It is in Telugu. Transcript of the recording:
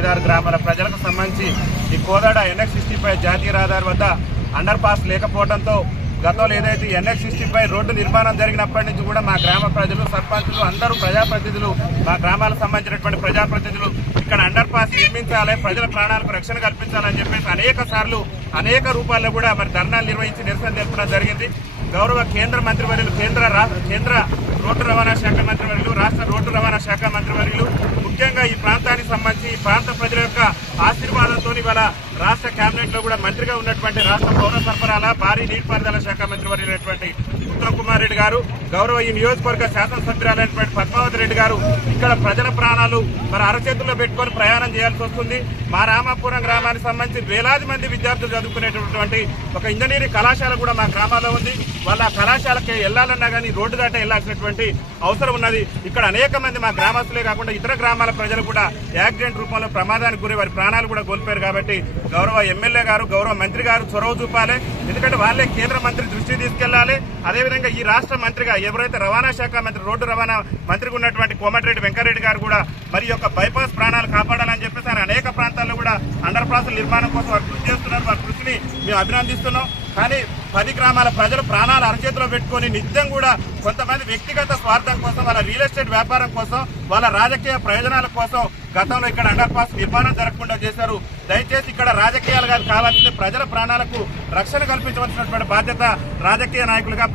5-6 గ్రామాల ప్రజలకు సంబంధించి ఈ కోదాడ NH-65 జాతీయ రహదారి వద్ద అండర్ పాస్ లేకపోవడంతో గతంలో ఏదైతే NH-65 రోడ్డు నిర్మాణం జరిగినప్పటి నుంచి కూడా మా గ్రామ ప్రజలు, సర్పంచులు, అందరూ ప్రజాప్రతినిధులు, మా గ్రామాలకు సంబంధించినటువంటి ప్రజాప్రతినిధులు ఇక్కడ అండర్ పాస్ నిర్మించాలి, ప్రజల ప్రాణాలకు రక్షణ కల్పించాలని చెప్పేసి అనేక సార్లు అనేక రూపాల్లో కూడా మరి ధర్నాలు నిర్వహించి నిరసన తెలపడం జరిగింది. గౌరవ కేంద్ర మంత్రివర్యులు, కేంద్ర రోడ్డు రవాణా శాఖ మంత్రివర్యులు, రాష్ట్ర రోడ్డు రవాణా శాఖ మంత్రివర్యులు, ముఖ్యంగా ఈ ప్రాంతానికి సంబంధించి ఈ ప్రాంత ప్రజల యొక్క ఆశీర్వాదంతో ఇవాళ రాష్ట్ర కేబినెట్ లో కూడా మంత్రిగా ఉన్నటువంటి రాష్ట్ర పౌర సరఫరాల, భారీ నీటిపారుదల శాఖ మంత్రివర్యులైనటువంటి ఉత్తమ్ కుమార్ రెడ్డి గారు, గౌరవ ఈ నియోజకవర్గ శాసనసభ్యురాలైనటువంటి పద్మావతి రెడ్డి గారు ఇక్కడ ప్రజల ప్రాణాలు మరి అరచేతుల్లో పెట్టుకొని ప్రయాణం చేయాల్సి వస్తుంది. మా రామాపురం గ్రామానికి సంబంధించి వేలాది మంది విద్యార్థులు చదువుకునేటటువంటి ఒక ఇంజనీరింగ్ కళాశాల కూడా మా గ్రామాల్లో ఉంది. వాళ్ళ కళాశాలకి వెళ్లాలన్నా కానీ రోడ్డు దాట వెళ్లాల్సినటువంటి అవసరం ఉన్నది. ఇక్కడ అనేక మంది మా గ్రామస్తులే కాకుండా ఇతర గ్రామాల ప్రజలు కూడా యాక్సిడెంట్ రూపంలో ప్రమాదానికి గురి వారి ప్రాణాలు కూడా కోల్పోయారు. కాబట్టి గౌరవ ఎమ్మెల్యే గారు, గౌరవ మంత్రి గారు చొరవ చూపాలి. ఎందుకంటే వాళ్ళే కేంద్ర మంత్రి దృష్టికి తీసుకెళ్లాలి. అదేవిధంగా ఈ రాష్ట్ర మంత్రిగా ఎవరైతే రవాణా శాఖ మంత్రి, రోడ్డు రవాణా మంత్రిగా ఉన్నటువంటి కోమటిరెడ్డి వెంకటరెడ్డి గారు కూడా మరి యొక్క బైపాస్ ప్రాణాలు కాపాడాలని చెప్పేసి ఆయన అనేక ప్రాంతాల్లో కూడా అండర్ పాస్ నిర్మాణం కోసం వారు కృషి చేస్తున్నారు. వారి కృషిని మేము అభినందిస్తున్నాం. కానీ 10 గ్రామాల ప్రజలు ప్రాణాలు అరచేతిలో పెట్టుకొని నిత్యం కూడా కొంతమంది వ్యక్తిగత స్వార్థం కోసం, వాళ్ళ రియల్ ఎస్టేట్ వ్యాపారం కోసం, వాళ్ళ రాజకీయ ప్రయోజనాల కోసం గతంలో ఇక్కడ అండర్ పాస్ నిర్మాణం జరగకుండా చేశారు. దయచేసి ఇక్కడ రాజకీయాలు కాదు, కావాల్సింది ప్రజల ప్రాణాలకు రక్షణ కల్పించవలసినటువంటి బాధ్యత రాజకీయ నాయకులుగా,